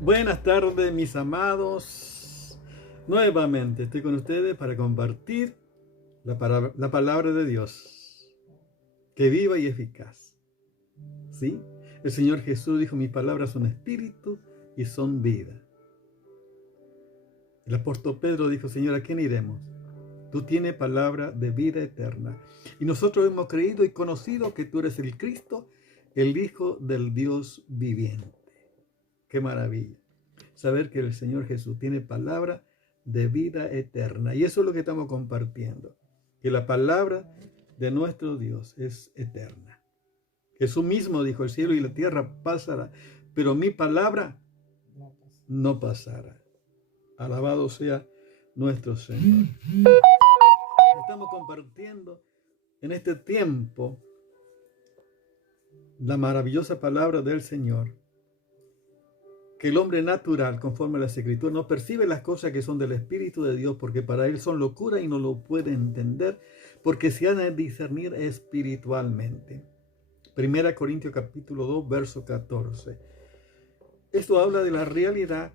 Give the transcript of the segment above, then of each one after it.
Buenas tardes, mis amados. Nuevamente estoy con ustedes para compartir la palabra de Dios, que viva y eficaz. ¿Sí? El Señor Jesús dijo, mis palabras son espíritu y son vida. El apóstol Pedro dijo, Señor, ¿a quién iremos? Tú tienes palabra de vida eterna. Y nosotros hemos creído y conocido que tú eres el Cristo, el Hijo del Dios viviente. ¡Qué maravilla! Saber que el Señor Jesús tiene palabra de vida eterna. Y eso es lo que estamos compartiendo. Que la palabra de nuestro Dios es eterna. Jesús mismo dijo, el cielo y la tierra pasará, pero mi palabra no pasará. Alabado sea nuestro Señor. Estamos compartiendo en este tiempo la maravillosa palabra del Señor. Que el hombre natural, conforme a las Escrituras, no percibe las cosas que son del Espíritu de Dios, porque para él son locura y no lo puede entender, porque se han de discernir espiritualmente. 1 Corintios capítulo 2, verso 14. Esto habla de la realidad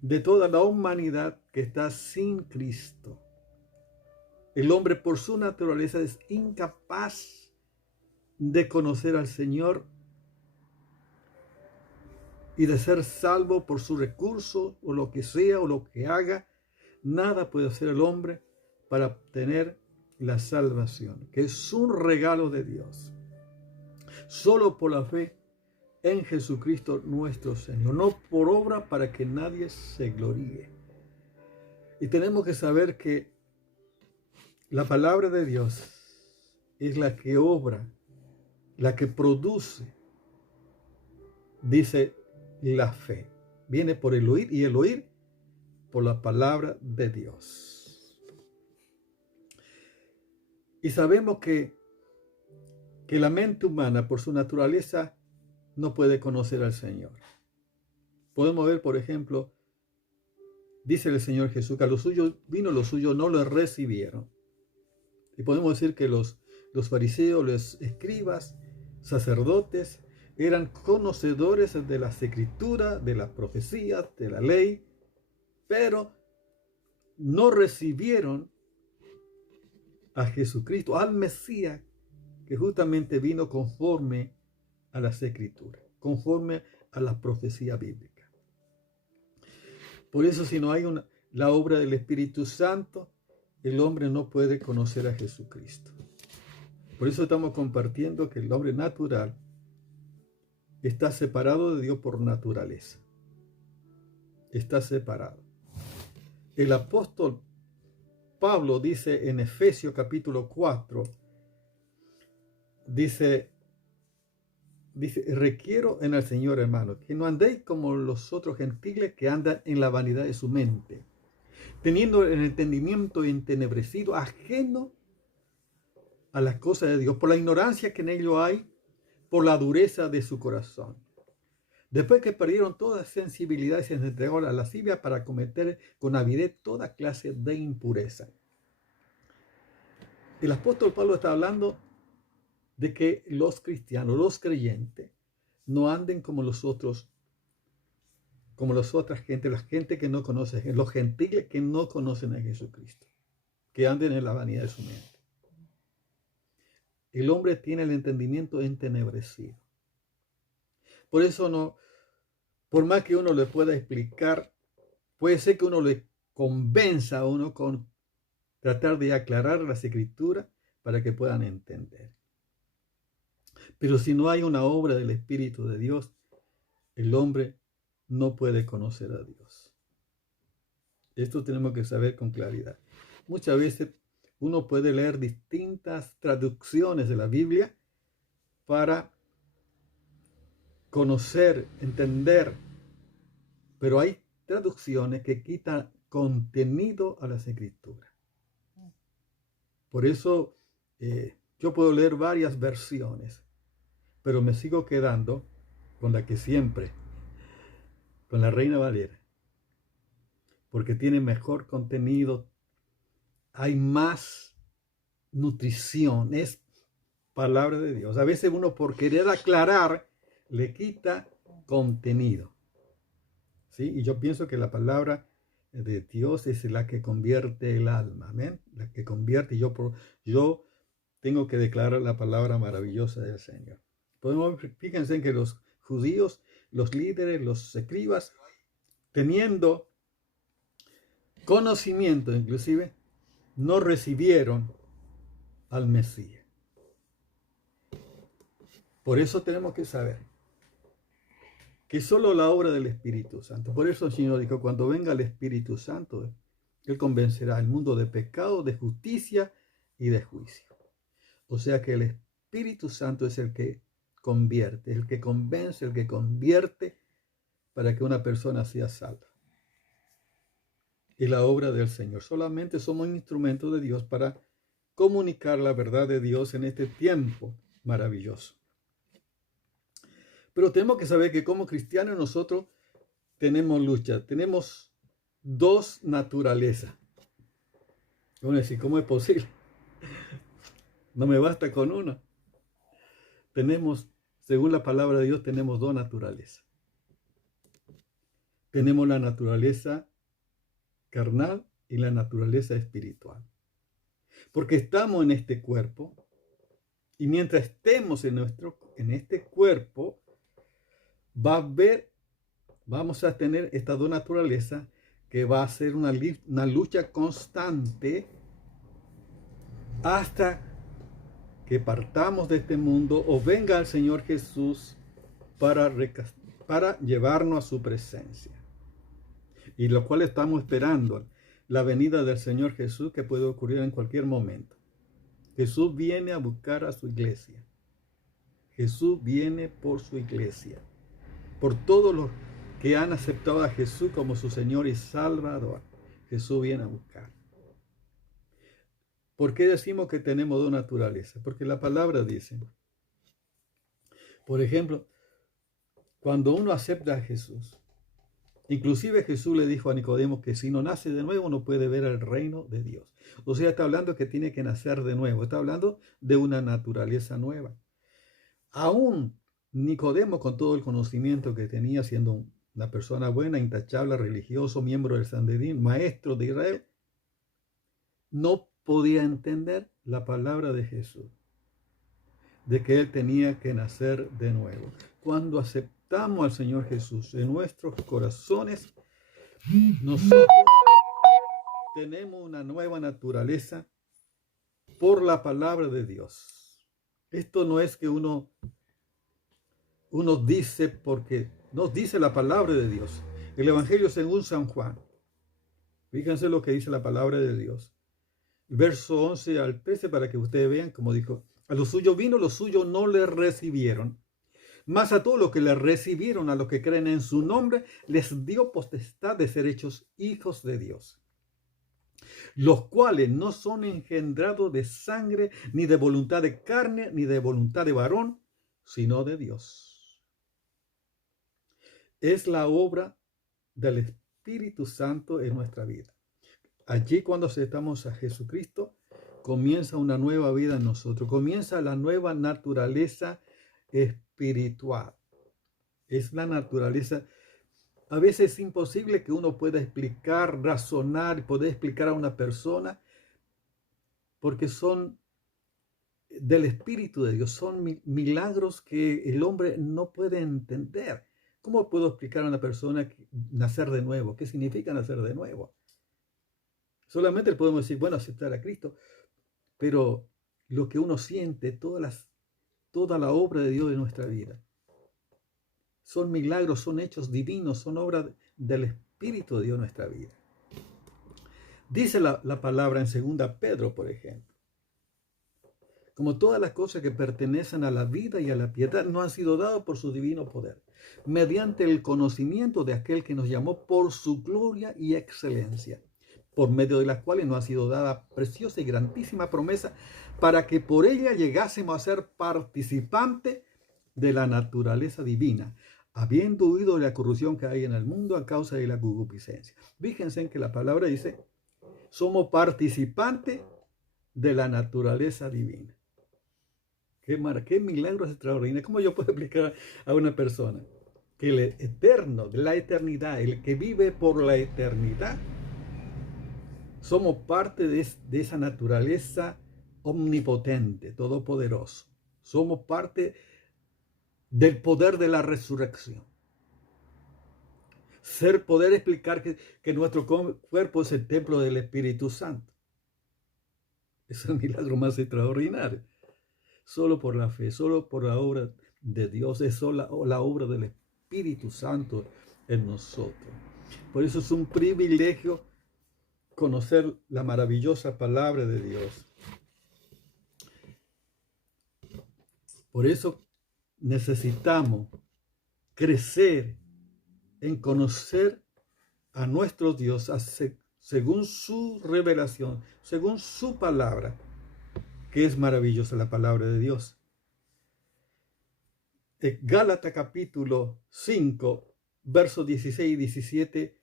de toda la humanidad que está sin Cristo. El hombre por su naturaleza es incapaz de conocer al Señor y de ser salvo por su recurso o lo que sea o lo que haga. Nada puede hacer el hombre para obtener la salvación, que es un regalo de Dios. Solo por la fe en Jesucristo nuestro Señor, no por obra para que nadie se gloríe. Y tenemos que saber que la palabra de Dios es la que obra, la que produce, dice la fe. Viene por el oír y el oír por la palabra de Dios. Y sabemos que la mente humana por su naturaleza no puede conocer al Señor. Podemos ver, por ejemplo, dice el Señor Jesús que a los suyos vino, los suyos no lo recibieron. Y podemos decir que los fariseos, los escribas, sacerdotes, eran conocedores de las escrituras, de las profecías, de la ley, pero no recibieron a Jesucristo, al Mesías, que justamente vino conforme a las escrituras, conforme a la profecía bíblica. Por eso, si no hay la obra del Espíritu Santo, el hombre no puede conocer a Jesucristo. Por eso estamos compartiendo que el hombre natural está separado de Dios por naturaleza. Está separado. El apóstol Pablo dice en Efesios capítulo 4, dice, requiero en el Señor, hermano, que no andéis como los otros gentiles que andan en la vanidad de su mente, teniendo el entendimiento entenebrecido, ajeno a las cosas de Dios, por la ignorancia que en ello hay, por la dureza de su corazón. Después que perdieron toda sensibilidad, se entregó a la lascivia para cometer con avidez toda clase de impureza. El apóstol Pablo está hablando de que los cristianos, los creyentes, no anden como los otros, como las otras gente, la gente que no conoce, los gentiles que no conocen a Jesucristo, que anden en la vanidad de su mente. El hombre tiene el entendimiento entenebrecido. Por eso no, por más que uno le pueda explicar, puede ser que uno le convenza a uno con tratar de aclarar las escrituras para que puedan entender. Pero si no hay una obra del Espíritu de Dios, el hombre no puede conocer a Dios. Esto tenemos que saber con claridad. Muchas veces uno puede leer distintas traducciones de la Biblia para conocer, entender, pero hay traducciones que quitan contenido a las escrituras. Por eso yo puedo leer varias versiones, pero me sigo quedando con la que siempre, con la Reina Valera, porque tiene mejor contenido, hay más nutrición, es palabra de Dios. A veces uno por querer aclarar le quita contenido. ¿sí? Y yo pienso que la palabra de Dios es la que convierte el alma, amén, la que convierte. Y yo tengo que declarar la palabra maravillosa del Señor. Fíjense en que los judíos, los líderes, los escribas, teniendo conocimiento inclusive, no recibieron al Mesías. Por eso tenemos que saber que solo la obra del Espíritu Santo. Por eso el Señor dijo, cuando venga el Espíritu Santo, Él convencerá al mundo de pecado, de justicia y de juicio. O sea que el Espíritu Santo es el que convierte, el que convence, el que convierte para que una persona sea salva. Y la obra del Señor. Solamente somos instrumentos de Dios para comunicar la verdad de Dios en este tiempo maravilloso. Pero tenemos que saber que como cristianos nosotros tenemos lucha, tenemos dos naturalezas. Uno dice, ¿cómo es posible? No me basta con una. Tenemos, según la palabra de Dios, tenemos dos naturalezas. Tenemos la naturaleza carnal y la naturaleza espiritual. Porque estamos en este cuerpo y mientras estemos en este cuerpo, vamos a tener estas dos naturalezas que va a ser una lucha constante hasta que partamos de este mundo o venga el Señor Jesús para llevarnos a su presencia. Y lo cual estamos esperando, la venida del Señor Jesús, que puede ocurrir en cualquier momento. Jesús viene a buscar a su iglesia. Jesús viene por su iglesia. Por todos los que han aceptado a Jesús como su Señor y Salvador. Jesús viene a buscar. ¿Por qué decimos que tenemos dos naturalezas? Porque la palabra dice, por ejemplo, cuando uno acepta a Jesús, inclusive Jesús le dijo a Nicodemo que si no nace de nuevo no puede ver el reino de Dios. O sea, está hablando que tiene que nacer de nuevo. Está hablando de una naturaleza nueva. Aún Nicodemo, con todo el conocimiento que tenía, siendo una persona buena, intachable, religioso, miembro del Sanedrín, maestro de Israel, no podía entender la palabra de Jesús, de que él tenía que nacer de nuevo. Cuando aceptamos al Señor Jesús en nuestros corazones, nosotros tenemos una nueva naturaleza por la palabra de Dios. Esto no es que uno dice porque nos dice la palabra de Dios. El Evangelio según San Juan. Fíjense lo que dice la palabra de Dios. Verso 11 al 13 para que ustedes vean, como dijo, a los suyos vino, los suyos no le recibieron. Mas a todos los que le recibieron, a los que creen en su nombre, les dio potestad de ser hechos hijos de Dios, los cuales no son engendrados de sangre, ni de voluntad de carne, ni de voluntad de varón, sino de Dios. Es la obra del Espíritu Santo en nuestra vida. Allí, cuando aceptamos a Jesucristo, comienza una nueva vida en nosotros, comienza la nueva naturaleza espiritual. Es la naturaleza. A veces es imposible que uno pueda explicar, razonar, poder explicar a una persona, porque son del Espíritu de Dios, son milagros que el hombre no puede entender. ¿Cómo puedo explicar a una persona nacer de nuevo? ¿Qué significa nacer de nuevo? Solamente le podemos decir, bueno, aceptar a Cristo, pero lo que uno siente, toda la obra de Dios en nuestra vida, son milagros, son hechos divinos, son obras del Espíritu de Dios en nuestra vida. Dice la palabra en 2 Pedro, por ejemplo, como todas las cosas que pertenecen a la vida y a la piedad no han sido dadas por su divino poder, mediante el conocimiento de aquel que nos llamó por su gloria y excelencia, por medio de las cuales nos ha sido dada preciosa y grandísima promesa, para que por ella llegásemos a ser participantes de la naturaleza divina, habiendo huido de la corrupción que hay en el mundo a causa de la concupiscencia. Fíjense en que la palabra dice, somos participantes de la naturaleza divina. Qué milagros extraordinarios. ¿Cómo yo puedo explicar a una persona? que el eterno, de la eternidad, el que vive por la eternidad, somos parte de esa naturaleza omnipotente, todopoderoso. Somos parte del poder de la resurrección. Poder explicar que nuestro cuerpo es el templo del Espíritu Santo. Es el milagro más extraordinario. Solo por la fe, solo por la obra de Dios, es solo la obra del Espíritu Santo en nosotros. Por eso es un privilegio conocer la maravillosa palabra de Dios. Por eso necesitamos crecer en conocer a nuestro Dios según su revelación, según su palabra, que es maravillosa la palabra de Dios. En Gálatas capítulo 5, versos 16 y 17,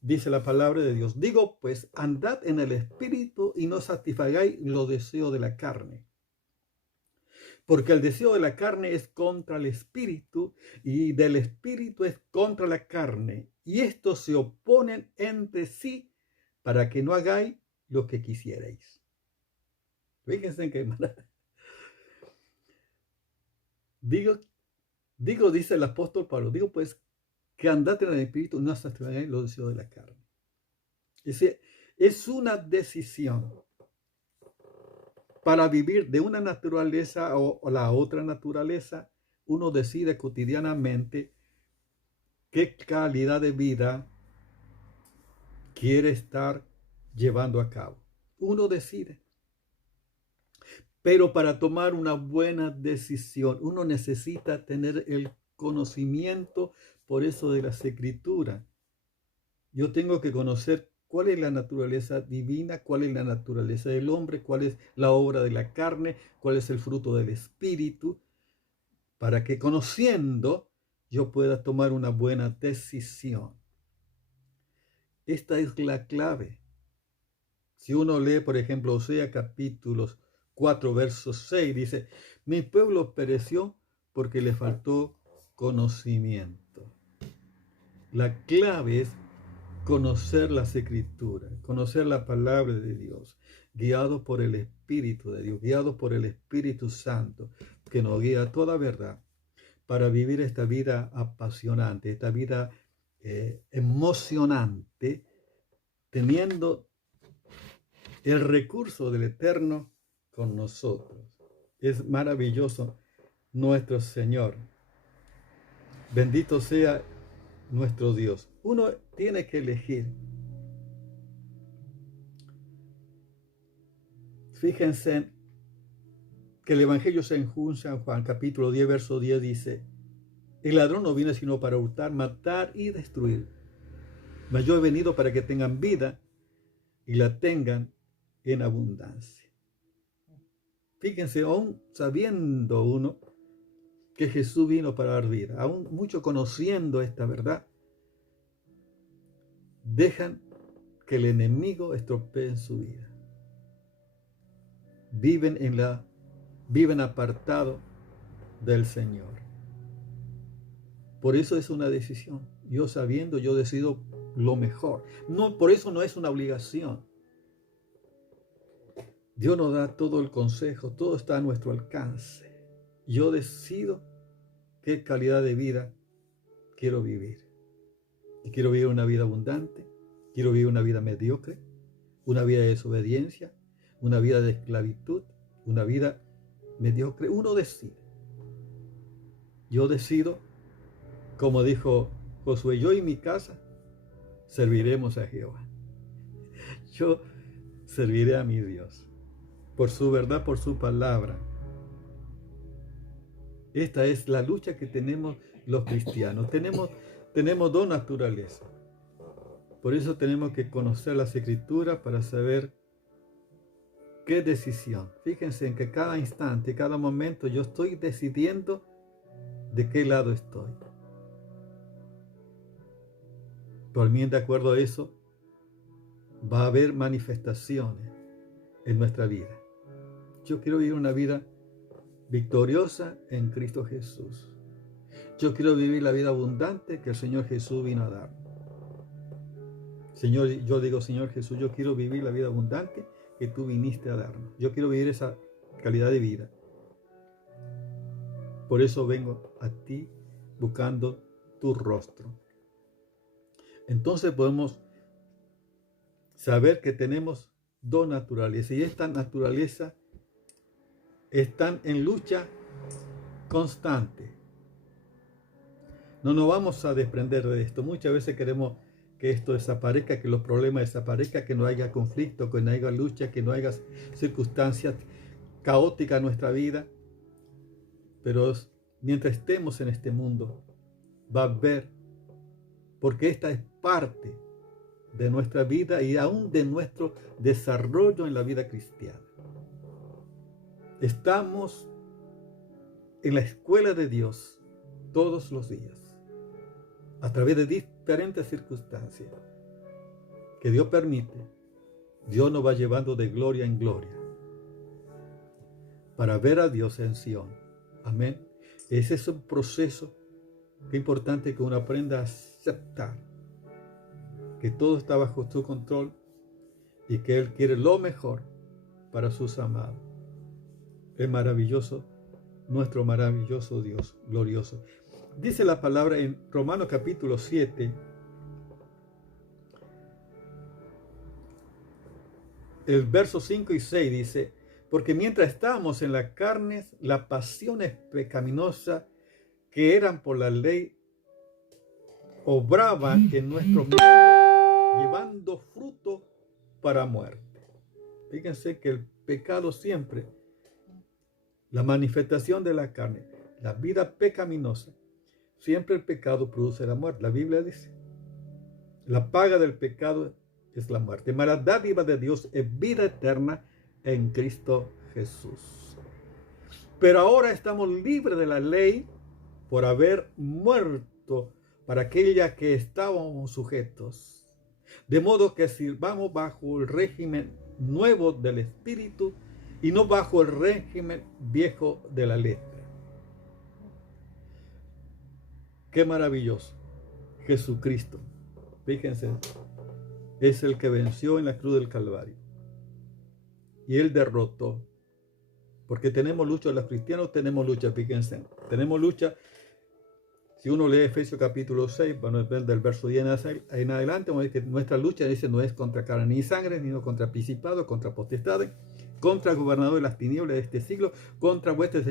dice la palabra de Dios: digo pues, andad en el Espíritu y no satisfagáis los deseos de la carne. Porque el deseo de la carne es contra el Espíritu, y del Espíritu es contra la carne, y estos se oponen entre sí para que no hagáis lo que quisierais. Fíjense en qué manera. Digo, dice el apóstol Pablo, digo pues que andad en el Espíritu y no satisfagáis los deseos de la carne. Es una decisión para vivir de una naturaleza o la otra naturaleza. Uno decide cotidianamente qué calidad de vida quiere estar llevando a cabo. Uno decide. Pero para tomar una buena decisión, uno necesita tener el conocimiento, por eso, de las Escrituras. Yo tengo que conocer cuál es la naturaleza divina, cuál es la naturaleza del hombre, cuál es la obra de la carne, cuál es el fruto del Espíritu, para que conociendo yo pueda tomar una buena decisión. Esta es la clave. Si uno lee, por ejemplo, Oseas capítulos 4, versos 6, dice: mi pueblo pereció porque le faltó conocimiento. La clave es conocer las Escrituras, conocer la palabra de Dios, guiado por el Espíritu de Dios, guiado por el Espíritu Santo, que nos guía a toda verdad, para vivir esta vida apasionante, esta vida emocionante, teniendo el recurso del Eterno con nosotros. Es maravilloso nuestro Señor. Bendito sea nuestro Dios. Uno tiene que elegir. Fíjense que el Evangelio según San Juan, capítulo 10, verso 10, dice: el ladrón no viene sino para hurtar, matar y destruir. Mas yo he venido para que tengan vida y la tengan en abundancia. Fíjense, aún sabiendo uno que Jesús vino para dar vida, aún mucho conociendo esta verdad, dejan que el enemigo estropee su vida. Viven apartados del Señor. Por eso es una decisión. Yo sabiendo, yo decido lo mejor. No, por eso no es una obligación. Dios nos da todo el consejo, todo está a nuestro alcance. Yo decido qué calidad de vida quiero vivir. Y quiero vivir una vida abundante, quiero vivir una vida mediocre, una vida de desobediencia, una vida de esclavitud, una vida mediocre. Uno decide. Yo decido, como dijo Josué: yo y mi casa serviremos a Jehová. Yo serviré a mi Dios por su verdad, por su palabra. Esta es la lucha que tenemos los cristianos. Tenemos dos naturalezas. Por eso tenemos que conocer las Escrituras para saber qué decisión. Fíjense en que cada instante, cada momento yo estoy decidiendo de qué lado estoy. También de acuerdo a eso va a haber manifestaciones en nuestra vida. Yo quiero vivir una vida victoriosa en Cristo Jesús. Yo quiero vivir la vida abundante que el Señor Jesús vino a dar. Señor, yo digo, Señor Jesús, yo quiero vivir la vida abundante que tú viniste a darnos. Yo quiero vivir esa calidad de vida. Por eso vengo a ti buscando tu rostro. Entonces podemos saber que tenemos dos naturalezas y esta naturaleza están en lucha constante. No nos vamos a desprender de esto. Muchas veces queremos que esto desaparezca, que los problemas desaparezcan, que no haya conflicto, que no haya lucha, que no haya circunstancias caóticas en nuestra vida. Pero mientras estemos en este mundo, va a haber, porque esta es parte de nuestra vida y aún de nuestro desarrollo en la vida cristiana. Estamos en la escuela de Dios todos los días, a través de diferentes circunstancias que Dios permite. Dios nos va llevando de gloria en gloria para ver a Dios en Sion. Amén. Ese es un proceso que es importante que uno aprenda a aceptar que todo está bajo su control y que Él quiere lo mejor para sus amados. Es maravilloso, nuestro maravilloso Dios, glorioso. Dice la palabra en Romanos capítulo 7, el verso 5 y 6 dice: porque mientras estábamos en las carnes, las pasiones pecaminosas que eran por la ley obraban en nuestros miembros, llevando fruto para muerte. Fíjense que el pecado siempre, la manifestación de la carne, la vida pecaminosa, siempre el pecado produce la muerte. La Biblia dice, la paga del pecado es la muerte, mas la dádiva de Dios es vida eterna en Cristo Jesús. Pero ahora estamos libres de la ley por haber muerto para aquella que estábamos sujetos, de modo que sirvamos bajo el régimen nuevo del Espíritu y no bajo el régimen viejo de la letra. Qué maravilloso. Jesucristo, fíjense, es el que venció en la cruz del Calvario. Y Él derrotó. Porque tenemos lucha, los cristianos tenemos lucha, fíjense. Tenemos lucha. Si uno lee Efesios capítulo 6, bueno, del verso 10 en adelante, vamos a ver que nuestra lucha dice no es contra carne ni sangre, sino contra principados, contra potestades, contra gobernadores de las tinieblas de este siglo, contra huestes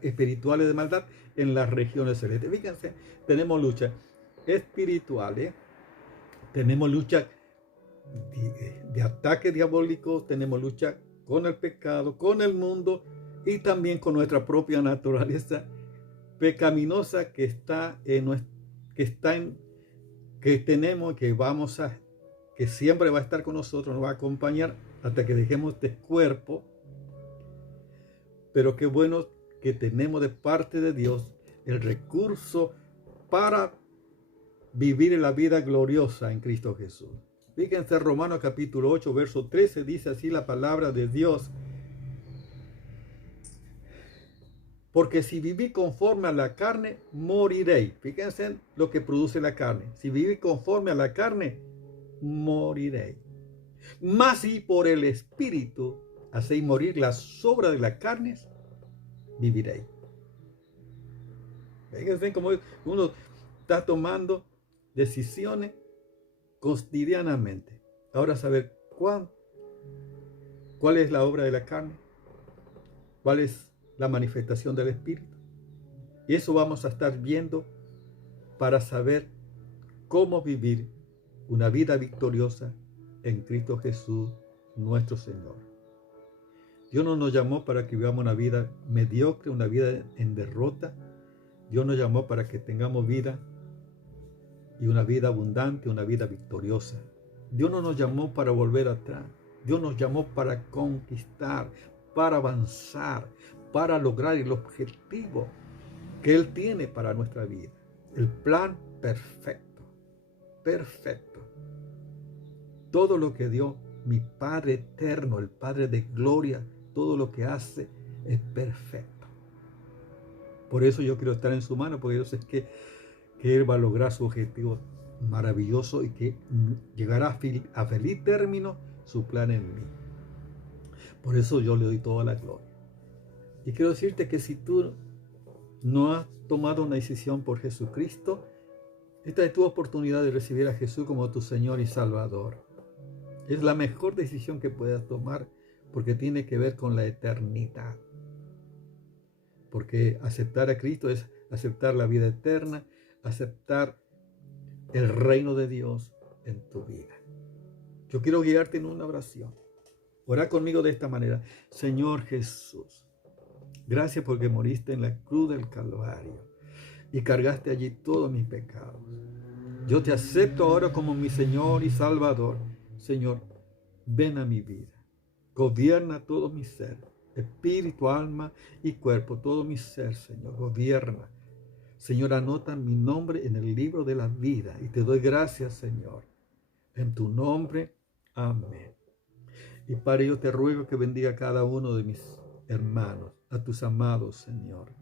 espirituales de maldad en las regiones celestes. Fíjense, tenemos lucha espiritual, tenemos lucha de ataques diabólicos, tenemos lucha con el pecado, con el mundo y también con nuestra propia naturaleza pecaminosa que siempre va a estar con nosotros, nos va a acompañar hasta que dejemos este cuerpo. Pero qué bueno que tenemos de parte de Dios el recurso para vivir la vida gloriosa en Cristo Jesús. Fíjense, Romanos capítulo 8, verso 13, dice así la palabra de Dios: porque si viví conforme a la carne, moriréis. Fíjense lo que produce la carne. Si viví conforme a la carne, moriréis. Mas si por el Espíritu hacéis morir las obras de las carnes, viviréis. Fíjense cómo uno está tomando decisiones cotidianamente. Ahora saber cuál es la obra de la carne, cuál es la manifestación del Espíritu. Y eso vamos a estar viendo para saber cómo vivir una vida victoriosa en Cristo Jesús, nuestro Señor. Dios no nos llamó para que vivamos una vida mediocre, una vida en derrota. Dios nos llamó para que tengamos vida y una vida abundante, una vida victoriosa. Dios no nos llamó para volver atrás. Dios nos llamó para conquistar, para avanzar, para lograr el objetivo que Él tiene para nuestra vida. El plan perfecto, perfecto. Todo lo que dio mi Padre eterno, el Padre de gloria, todo lo que hace es perfecto. Por eso yo quiero estar en su mano, porque yo sé que Él va a lograr su objetivo maravilloso y que llegará a feliz término su plan en mí. Por eso yo le doy toda la gloria. Y quiero decirte que si tú no has tomado una decisión por Jesucristo, esta es tu oportunidad de recibir a Jesús como tu Señor y Salvador. Es la mejor decisión que puedas tomar porque tiene que ver con la eternidad. Porque aceptar a Cristo es aceptar la vida eterna, aceptar el reino de Dios en tu vida. Yo quiero guiarte en una oración. Ora conmigo de esta manera. Señor Jesús, gracias porque moriste en la cruz del Calvario y cargaste allí todos mis pecados. Yo te acepto ahora como mi Señor y Salvador. Señor, ven a mi vida. Gobierna todo mi ser, espíritu, alma y cuerpo, todo mi ser, Señor. Gobierna. Señor, anota mi nombre en el libro de la vida y te doy gracias, Señor. En tu nombre, amén. Y Padre, yo te ruego que bendiga a cada uno de mis hermanos, a tus amados, Señor.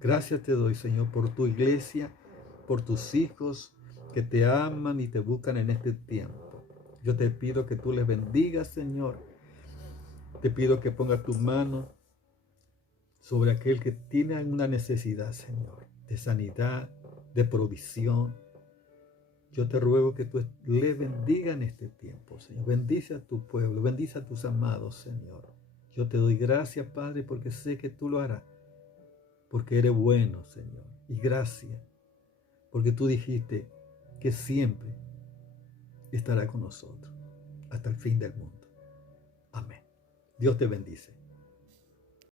Gracias te doy, Señor, por tu iglesia, por tus hijos que te aman y te buscan en este tiempo. Yo te pido que tú les bendigas, Señor. Te pido que pongas tu mano sobre aquel que tiene alguna necesidad, Señor, de sanidad, de provisión. Yo te ruego que tú le bendiga en este tiempo, Señor. Bendice a tu pueblo, bendice a tus amados, Señor. Yo te doy gracias, Padre, porque sé que tú lo harás. Porque eres bueno, Señor. Y gracias, porque tú dijiste que siempre estará con nosotros hasta el fin del mundo. Amén. Dios te bendice.